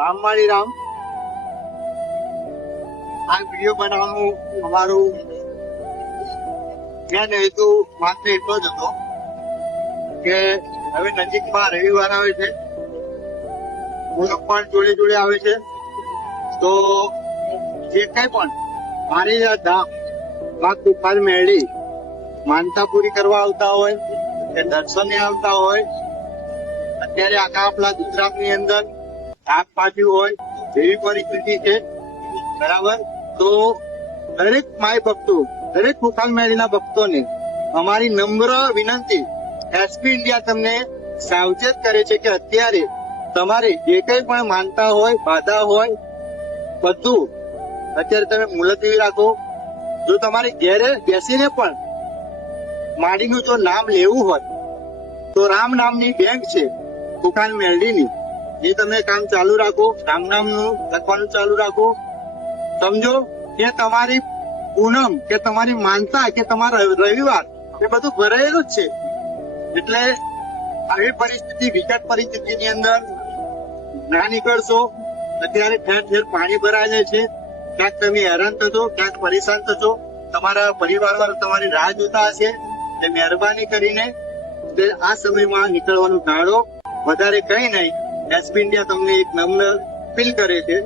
રામવાળી રામ, આ વિડીયો બનાવવાનું અમારું મેન હેતુ માત્ર એટલો જ હતો કે હવે નજીકમાં રવિવાર આવે છે, પૂનમ પણ જોડે જોડે આવે છે, તો જે કઈ પણ મારી ધામ માં કુપાર મેળી માનતા પૂરી કરવા આવતા હોય કે દર્શને આવતા હોય, અત્યારે આખા આપણા ગુજરાતની અંદર આગ પાટી હોય એવી પરિસ્થિતિ છે, બરાબર. તો દરેક માય ભક્તો, દરેક કુપાર મેળીના ભક્તોને અમારી નમ્ર વિનંતી, એસપી ઇન્ડિયા તમને સાવચેત કરે છે કે અત્યારે તમારે જે કઈ પણ માનતા હોય, બાધા હોય, બધું અત્યારે તમે મુલતવી રાખો. જો તમારે ઘેરે બેસીને પણ માડીનું જો નામ લેવું હોય તો રામ નામની બેંક છે કુપાર મેરડીની, એ તમે કામ ચાલુ રાખો, રામ નામનું લખવાનું ચાલુ રાખો. સમજો કે તમારી પૂનમ કે તમારી માનતા કે તમારા રવિવાર એ બધું ભરાયેલું જ છે. એટલે આવી પરિસ્થિતિ, વિકટ પરિસ્થિતિની અંદર ના નીકળશો. અત્યારે ઠેર ઠેર પાણી ભરાય જાય છે, ક્યાંક તમે હેરાન થશો, ક્યાંક પરેશાન થશો, તમારા પરિવાર વાળા તમારી રાહ જોતા હશે. એટલે મહેરબાની કરીને આ સમયમાં નીકળવાનું ટાળો. વધારે કઈ નહીં, એસપી ઇન્ડિયા તમને એક નમ્ર અપીલ કરે છે